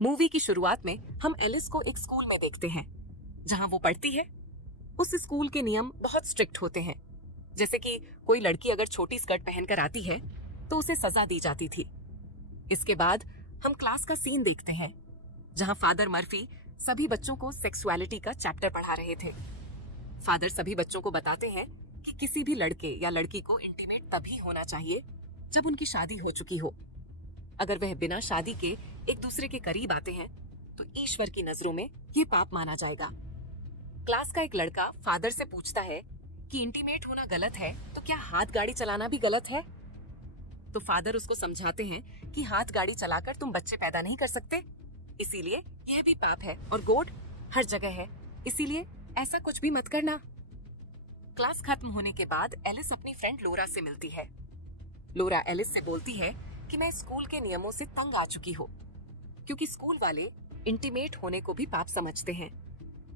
Movie की शुरुआत में हम एलिस को एक स्कूल में देखते हैं जहां वो पढ़ती है। उस स्कूल के नियम बहुत स्ट्रिक्ट होते हैं, जैसे कि कोई लड़की अगर छोटी स्कर्ट पहनकर आती है तो उसे सजा दी जाती थी। इसके बाद हम क्लास का सीन देखते हैं जहां फादर मर्फी सभी बच्चों को सेक्सुअलिटी का चैप्टर पढ़ा रहे थे। फादर सभी बच्चों को बताते हैं कि किसी भी लड़के या लड़की को इंटीमेट तभी होना चाहिए जब उनकी शादी हो चुकी हो। अगर वह बिना शादी के एक दूसरे के करीब आते हैं तो ईश्वर की नजरों में ये पाप माना जाएगा। क्लास का एक लड़का फादर से पूछता है कि इंटीमेट होना गलत है तो क्या हाथ गाड़ी चलाना भी गलत है। तो फादर उसको समझाते हैं कि हाथ गाड़ी चलाकर तुम बच्चे पैदा नहीं कर सकते, इसीलिए यह भी पाप है और गोड हर जगह है, इसीलिए ऐसा कुछ भी मत करना। क्लास खत्म होने के बाद एलिस अपनी फ्रेंड लोरा से मिलती है। लोरा एलिस से बोलती है कि मैं स्कूल के नियमों से तंग आ चुकी हूँ, क्योंकि स्कूल वाले इंटीमेट होने को भी पाप समझते हैं।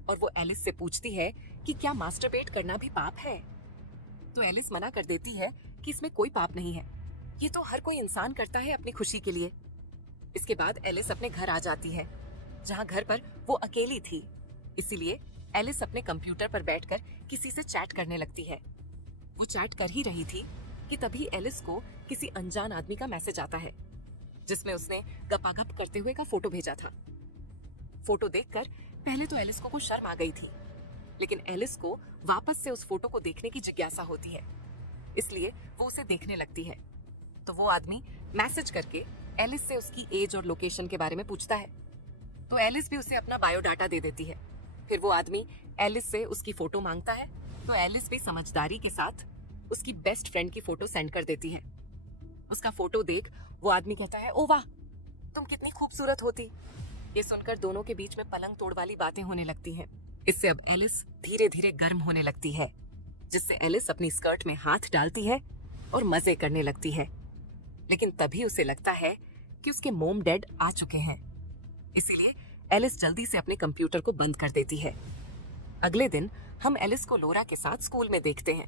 और वो एलिस से पूछती है कि क्या मास्टरबेट करना भी पाप है। तो एलिस मना कर देती है कि इसमें कोई पाप नहीं है, ये तो हर कोई इंसान करता है अपनी खुशी के लिए। इसके बाद एलिस अपने घर आ जाती है, जहाँ घर पर वो अकेली थी, इसीलिए एलिस अपने कंप्यूटर पर बैठकर किसी से चैट करने लगती है। वो चैट कर ही रही थी कि तभी एलिस को किसी अनजान आदमी का मैसेज आता है, जिसमें उसने गपागप करते हुए का फोटो भेजा था। फोटो देखकर पहले तो एलिस को कुछ शर्म आ गई थी, लेकिन एलिस को वापस से उस फोटो को देखने की जिज्ञासा होती है, इसलिए वो उसे देखने लगती है। तो वो आदमी मैसेज करके एलिस से उसकी एज और लोकेशन के बारे में पूछता है, तो एलिस भी उसे अपना बायोडाटा दे देती है। फिर वो आदमी एलिस से उसकी फोटो मांगता है, तो एलिस भी समझदारी के साथ उसकी बेस्ट फ्रेंड की फोटो सेंड कर देती है। उसका फोटो देख वो आदमी कहता है, ओ वाह, तुम कितनी खूबसूरत होती। ये सुनकर दोनों के बीच में पलंग तोड़ वाली बातें होने लगती हैं। इससे अब एलिस धीरे धीरे गर्म होने लगती है, जिससे एलिस अपनी स्कर्ट में हाथ डालती है और मजे करने लगती है। लेकिन तभी उसे लगता है कि उसके मोम डैड आ चुके हैं, इसीलिए एलिस जल्दी से अपने कंप्यूटर को बंद कर देती है। अगले दिन हम एलिस को लोरा के साथ स्कूल में देखते हैं,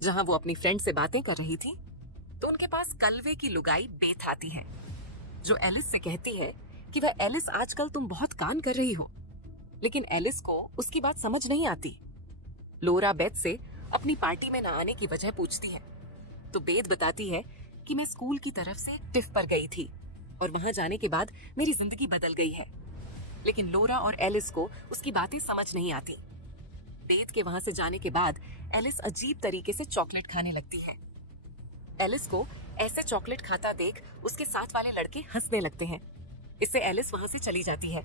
जहां वो अपनी फ्रेंड से बातें कर रही थी। तो उनके पास कलवे की लुगाई बेथ आती है, जो एलिस से कहती है कि वह एलिस आजकल तुम बहुत काम कर रही हो। लेकिन एलिस को उसकी बात समझ नहीं आती। लोरा बेथ से अपनी पार्टी में न आने की वजह पूछती है, तो बेथ बताती है कि मैं स्कूल की तरफ से टिफ पर गई थी और वहां जाने के बाद मेरी जिंदगी बदल गई है। लेकिन लोरा और एलिस को उसकी बातें समझ नहीं आती। बेथ के वहां से जाने के बाद एलिस अजीब तरीके से चॉकलेट खाने लगती है। एलिस को ऐसे चॉकलेट खाता देख उसके साथ वाले लड़के हंसने लगते हैं। इससे एलिस वहां से चली जाती है।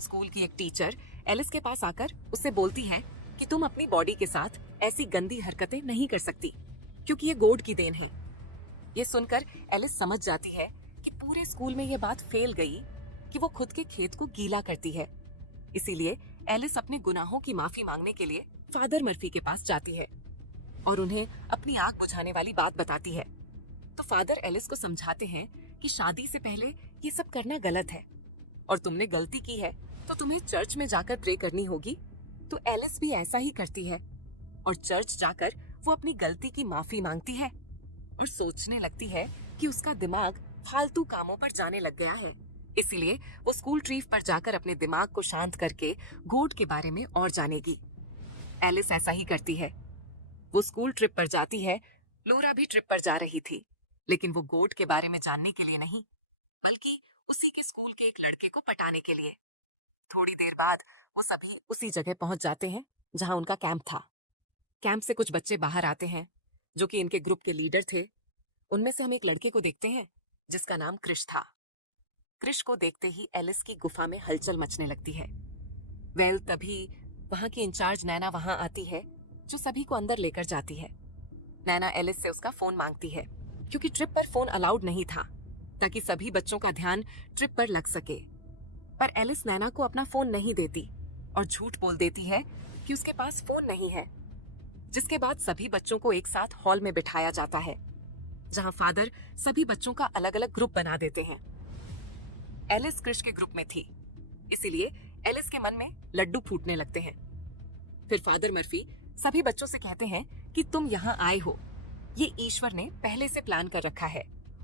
स्कूल की एक टीचर एलिस के पास आकर उससे बोलती है कि तुम अपनी बॉडी के साथ ऐसी गंदी हरकतें नहीं कर सकती, क्योंकि ये गॉड की देन है। ये सुनकर एलिस समझ जाती है कि पूरे स्कूल में ये बात फैल गई कि वो खुद के खेत को गीला करती है। इसीलिए एलिस अपने गुनाहों की माफी मांगने के लिए फादर मर्फी के पास जाती है और उन्हें अपनी आग बुझाने वाली बात बताती है। तो फादर एलिस को समझाते हैं कि शादी से पहले ये सब करना गलत है और तुमने गलती की है तो तुम्हें चर्च में जाकर प्रे करनी होगी। तो एलिस भी ऐसा ही करती है और चर्च जाकर वो अपनी गलती की माफी मांगती है और सोचने लगती है कि उसका दिमाग फालतू कामों पर जाने लग गया है। इसीलिए वो स्कूल ट्रिप पर जाकर अपने दिमाग को शांत करके गॉड के बारे में और जानेगी। एलिस ऐसा ही करती है। वो स्कूल ट्रिप पर जाती है। लोरा भी ट्रिप पर जा रही थी, लेकिन वो गॉड के बारे में जानने के लिए नहीं, बल्कि उसी के स्कूल के एक लड़के को पटाने के लिए। थोड़ी देर बाद वो सभी उसी जगह पहुंच जाते हैं जहां उनका कैंप था। कैंप से कुछ बच्चे बाहर आते हैं जो कि इनके ग्रुप के लीडर थे। उनमें से हम एक लड़के को देखते हैं जिसका नाम क्रिश था। क्रिश को देखते ही एलिस की गुफा में हलचल मचने लगती है। तभी वहां की इंचार्ज नैना वहां आती है, जो सभी को अंदर लेकर जाती है। नैना एलिस से उसका फोन मांगती है, क्योंकि ट्रिप पर फोन अलाउड नहीं था, ताकि सभी बच्चों का ध्यान ट्रिप पर लग सके। पर एलिस नैना को अपना फोन नहीं देती और झूठ बोल देती है कि उसके पास फोन नहीं है। जिसके बाद सभी बच्चों को एक साथ हॉल में बिठाया जाता है, जहां फादर सभी बच्चों का अलग अलग ग्रुप बना देते हैं। एलिस क्रिश के ग्रुप में थी, इसीलिए एलिस के मन में लड्डू फूटने लगते हैं। फिर फादर मर्फी सभी बच्चों से कहते हैं कि तुम यहाँ आए हो, ये ईश्वर ने पहले से प्लान कर रखा है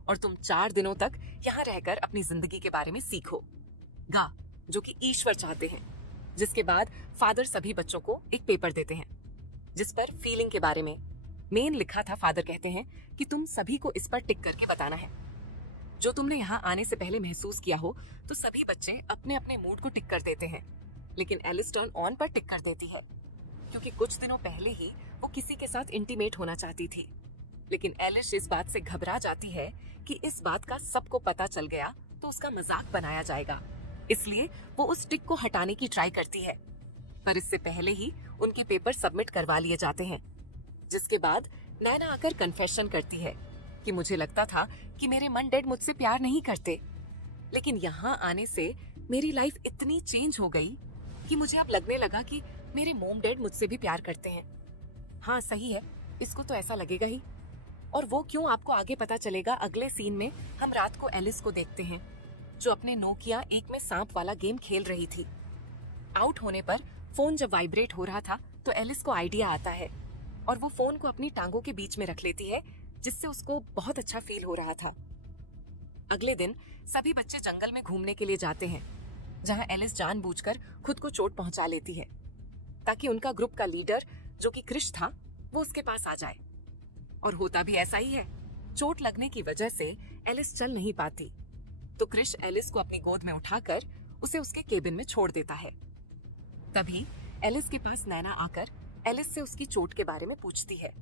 और तुम 4 दिनों तक यहाँ रहकर अपनी जिंदगी के बारे में सीखो। गा, जो कि ईश्वर चाहते हैं। जिसके बाद फादर सभी बच्चों को एक पेपर देते हैं जिस पर फीलिंग के बारे में मेन लिखा था। फादर कहते हैं कि तुम सभी को इस पर टिक करके बताना है। जो तुमने यहाँ आने से पहले महसूस किया हो। तो सभी बच्चे अपने अपने मूड को टिक कर देते हैं, लेकिन एलिस टर्न ऑन पर टिक कर देती है क्योंकि कुछ दिनों पहले ही वो किसी के साथ इंटीमेट होना चाहती थी। लेकिन एलिस इस बात से घबरा जाती है कि इस बात का सबको पता चल गया तो उसका मजाक बनाया जाएगा, इसलिए वो उस टिक को हटाने की ट्राई करती है। पर इससे पहले ही उनके पेपर सबमिट करवा लिए जाते हैं। जिसके बाद नैना आकर कन्फेशन करती है कि मुझे लगता था कि मेरे मम डैड मुझसे प्यार नहीं करते, लेकिन यहाँ आने से मेरी लाइफ इतनी चेंज हो गई कि मुझे अब लगने लगा कि मेरे मॉम डैड मुझसे भी प्यार करते हैं। हाँ सही है, इसको तो ऐसा लगेगा ही। और वो क्यों, आपको आगे पता चलेगा। अगले सीन में हम रात को एलिस को देखते हैं जो अपने नोकिया 1 में सांप वाला गेम खेल रही थी। आउट होने पर फोन जब वाइब्रेट हो रहा था तो एलिस को आइडिया आता है और वो फोन को अपनी टांगों के बीच में रख लेती है, जिससे उसको बहुत अच्छा फील हो रहा था। अगले दिन सभी बच्चे जंगल में घूमने के लिए जाते हैं, जहां एलिस जानबूझकर खुद को चोट पहुंचा लेती है ताकि उनका ग्रुप का लीडर जो कि क्रिश था वो उसके पास आ जाए। और होता भी ऐसा ही है। चोट लगने की वजह से एलिस चल नहीं पाती, तो क्रिश एलिस को अपनी गोद में उठाकर उसे उसके केबिन में छोड़ देता है। तभी एलिस के पास नैना आकर एलिस से उसकी चोट के बारे में पूछती है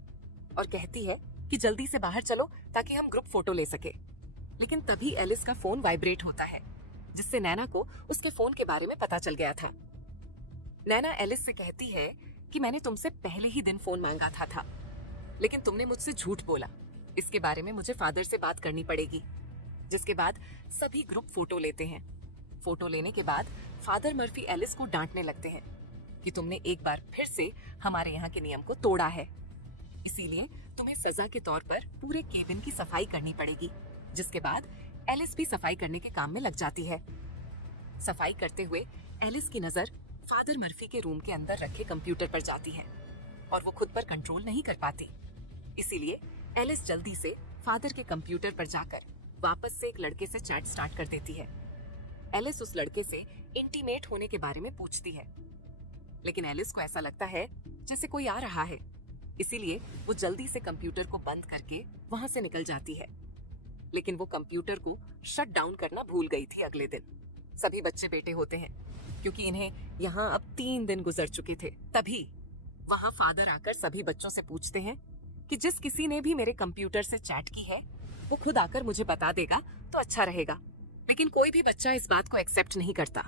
और कहती है कि जल्दी से बाहर चलो ताकि हम ग्रुप फोटो ले सके। लेकिन तभी एलिस का फोन वाइब्रेट होता है, जिससे नैना को उसके फोन के बारे में पता चल गया था। नैना एलिस से कहती है कि मैंने तुमसे पहले ही दिन फोन मांगा था, लेकिन तुमने मुझसे झूठ बोला। इसके बारे में मुझे फादर से बात करनी पड़ेगी। जिसके बाद सभी ग्रुप फोटो लेते हैं। फोटो लेने के बाद फादर मर्फी एलिस को डांटने लगते हैं कि तुमने एक बार फिर से हमारे यहाँ के नियम को तोड़ा है, इसीलिए तुम्हें सजा के तौर पर पूरे केबिन की सफाई करनी पड़ेगी। जिसके बाद एलिस भी सफाई करने के काम में लग जाती है। सफाई करते हुए एलिस की नजर फादर मर्फी के रूम के अंदर रखे कंप्यूटर पर जाती है और वो खुद पर कंट्रोल नहीं कर पाती। इसीलिए एलिस जल्दी से फादर के कंप्यूटर पर जाकर वापस से एक लड़के से चैट स्टार्ट कर देती है। एलिस उस लड़के से इंटीमेट होने के बारे में पूछती है, लेकिन एलिस को ऐसा लगता है जैसे कोई आ रहा है, इसीलिए वो जल्दी से कंप्यूटर को बंद करके वहां से निकल जाती है। लेकिन वो कंप्यूटर को शट डाउन करना भूल गई थी। अगले दिन सभी बच्चे बेटे होते हैं क्योंकि इन्हें यहाँ अब 3 दिन गुजर चुके थे। तभी वहां फादर आकर सभी बच्चों से पूछते हैं कि जिस किसी ने भी मेरे कंप्यूटर से चैट की है वो खुद आकर मुझे बता देगा तो अच्छा रहेगा। लेकिन कोई भी बच्चा इस बात को एक्सेप्ट नहीं करता,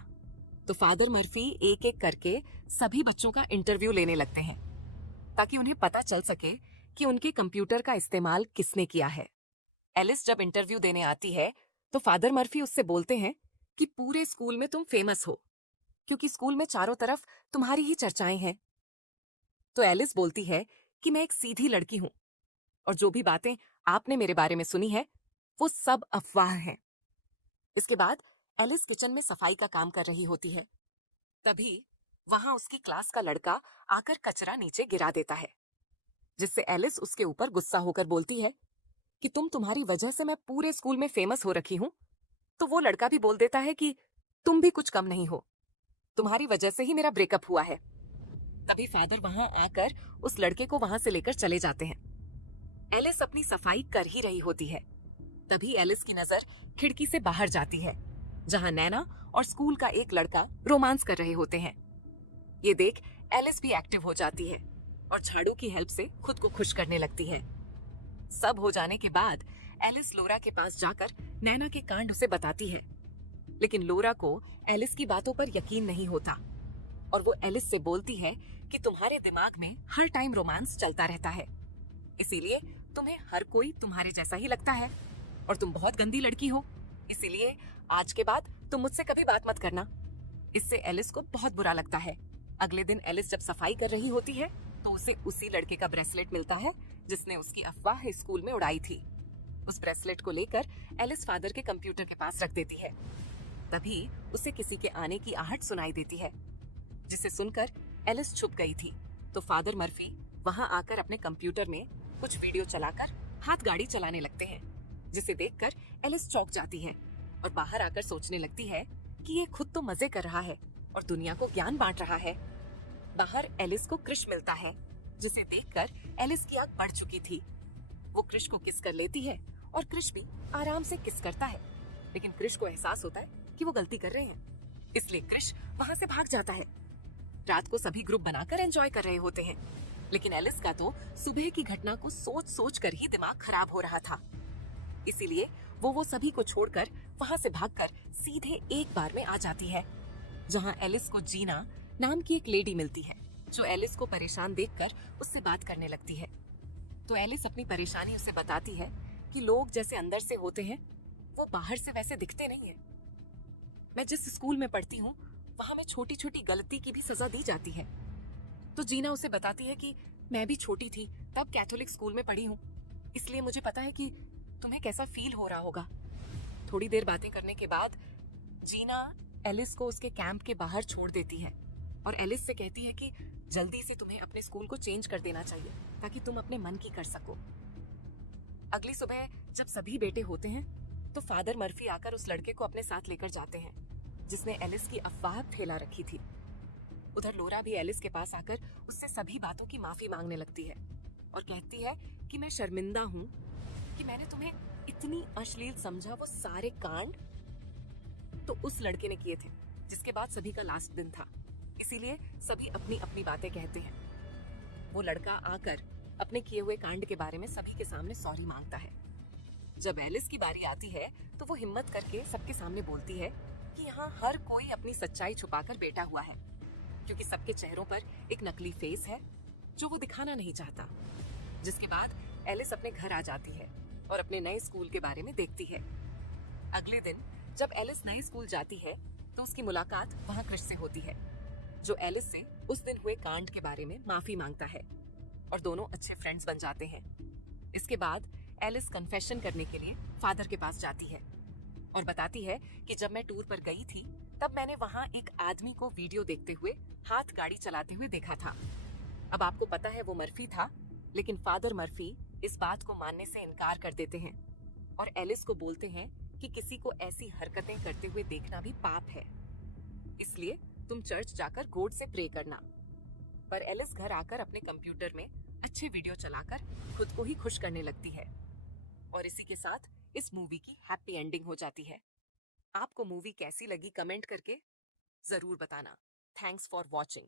तो फादर मर्फी एक एक करके सभी बच्चों का इंटरव्यू लेने लगते हैं ताकि उन्हें पता चल सके कि उनके कंप्यूटर का इस्तेमाल किसने किया है। एलिस जब इंटरव्यू देने आती है तो फादर मर्फी उससे बोलते हैं कि पूरे स्कूल में तुम फेमस हो क्योंकि स्कूल में चारों तरफ तुम्हारी ही चर्चाएं हैं। तो एलिस बोलती है कि मैं एक सीधी लड़की हूं और जो भी बातें आपने मेरे बारे में सुनी है वो सब अफवाह हैं। इसके बाद एलिस किचन में सफाई का काम कर रही होती है। तभी वहां उसकी क्लास का लड़का आकर कचरा नीचे गिरा देता है, जिससे एलिस उसके ऊपर गुस्सा होकर बोलती है कि तुम्हारी वजह से मैं पूरे स्कूल में फेमस हो रखी हूं। तो वो लड़का भी बोल देता है कि तुम भी कुछ कम नहीं हो, तुम्हारी वजह से ही मेरा ब्रेकअप हुआ है। तभी फादर वहां आकर उस लड़के को वहां से लेकर चले जाते हैं। एलिस अपनी सफाई कर ही रही होती है। तभी एलिस की नजर खिड़की से बाहर जाती है, जहां नैना और स्कूल का एक लड़का रोमांस कर रहे होते हैं। ये देख एलिस भी एक्टिव हो जाती है और झाड़ू की हेल्प से खुद को खुश करने लगती है। सब हो जाने के बाद एलिस लोरा के पास जाकर नैना के कांड उसे बताती है, लेकिन लोरा को एलिस की बातों पर यकीन नहीं होता और वो एलिस से बोलती है कि तुम्हारे दिमाग में हर टाइम रोमांस चलता रहता है, इसीलिए तुम्हें हर कोई तुम्हारे जैसा ही लगता है और तुम बहुत गंदी लड़की हो, इसीलिए आज के बाद तुम मुझसे कभी बात मत करना। इससे एलिस को बहुत बुरा लगता है। अगले दिन एलिस जब सफाई कर रही होती है तो उसे उसी लड़के का ब्रेसलेट मिलता है जिसने उसकी अफवाह स्कूल में उड़ाई थी। उस ब्रेसलेट को लेकर एलिस फादर के कंप्यूटर के पास रख देती है। तभी उसे किसी के आने की आहट सुनाई देती है, जिसे सुनकर एलिस छुप गई थी। तो फादर मर्फी वहां आकर अपने कंप्यूटर में कुछ वीडियो चलाकर हाथ गाड़ी चलाने लगते हैं, जिसे देखकर एलिस चौंक जाती है और बाहर आकर सोचने लगती है कि ये खुद तो मजे कर रहा है और दुनिया को ज्ञान बांट रहा है। बाहर एलिस को क्रिश मिलता है, जिसे देखकर एलिस की आंख बढ़ चुकी थी। वो क्रिश को किस कर लेती है और क्रिश भी आराम से किस करता है, लेकिन क्रिश को एहसास होता है कि वो गलती कर रहे हैं, इसलिए क्रिश वहां से भाग जाता है। रात को सभी ग्रुप बनाकर एंजॉय कर रहे होते हैं, लेकिन एलिस का तो सुबह की घटना को सोच सोच कर ही दिमाग खराब हो रहा था। इसीलिए वो सभी को छोड़कर वहां से भागकर सीधे एक बार में आ जाती है, जहां एलिस को जीना नाम की एक लेडी मिलती है, जो एलिस को परेशान देखकर उससे बात करने लगती है। तो एलिस अपनी परेशानी उसे बताती है कि लोग जैसे अंदर से होते हैं वो बाहर से वैसे दिखते नहीं है। मैं जिस स्कूल में पढ़ती हूँ वहां में छोटी छोटी गलती की भी सजा दी जाती है। तो जीना उसे बताती है कि मैं भी छोटी थी तब कैथोलिक स्कूल में पढ़ी हूँ, इसलिए मुझे पता है कि तुम्हें कैसा फील हो रहा होगा। थोड़ी देर बातें करने के बाद जीना एलिस को उसके कैंप के बाहर छोड़ देती है और एलिस से कहती है कि जल्दी से तुम्हें अपने स्कूल को चेंज कर देना चाहिए ताकि तुम अपने मन की कर सको। अगली सुबह जब सभी बेटे होते हैं तो फादर मर्फी आकर उस लड़के को अपने साथ लेकर जाते हैं जिसने एलिस की अफवाह फैला रखी थी। उधर लोरा भी एलिस के पास आकर उससे सभी बातों की माफी मांगने लगती है और कहती है कि मैं शर्मिंदा हूँ कि मैंने तुम्हें इतनी अश्लील समझा। वो सारे कांड तो उस लड़के ने किए थे जिसके बाद सभी का लास्ट दिन था, इसीलिए सभी अपनी अपनी बातें कहते हैं। वो लड़का आकर अपने किए हुए कांड के बारे में सभी के सामने सॉरी मांगता है। जब एलिस की बारी आती है तो वो हिम्मत करके सबके सामने बोलती है कि यहाँ हर कोई अपनी सच्चाई छुपाकर बैठा हुआ है, क्योंकि सबके चेहरों पर एक नकली फेस है जो वो दिखाना नहीं चाहता। जिसके बाद एलिस अपने घर आ जाती है और अपने नए स्कूल के बारे में देखती है। अगले दिन जब एलिस नए स्कूल जाती है तो उसकी मुलाकात वहाँ क्रिश से होती है, जो एलिस से उस दिन हुए कांड के बारे में माफी मांगता है और दोनों अच्छे फ्रेंड्स बन जाते हैं। इसके बाद एलिस कन्फेशन करने के लिए फादर के पास जाती है और बताती है कि जब मैं टूर पर गई थी तब मैंने वहाँ एक आदमी को वीडियो देखते हुए हाथ गाड़ी चलाते हुए देखा था। अब आपको पता है वो मर्फी था, लेकिन फादर मर्फी इस बात को मानने से इनकार कर देते हैं और एलिस को बोलते हैं कि किसी को ऐसी हरकतें करते हुए देखना भी पाप है, इसलिए तुम चर्च जाकर गॉड से प्रे करना। पर एलिस घर आकर अपने कंप्यूटर में अच्छे वीडियो चलाकर खुद को ही खुश करने लगती है और इसी के साथ इस मूवी की हैप्पी एंडिंग हो जाती है। आपको मूवी कैसी लगी कमेंट करके जरूर बताना। Thanks for watching.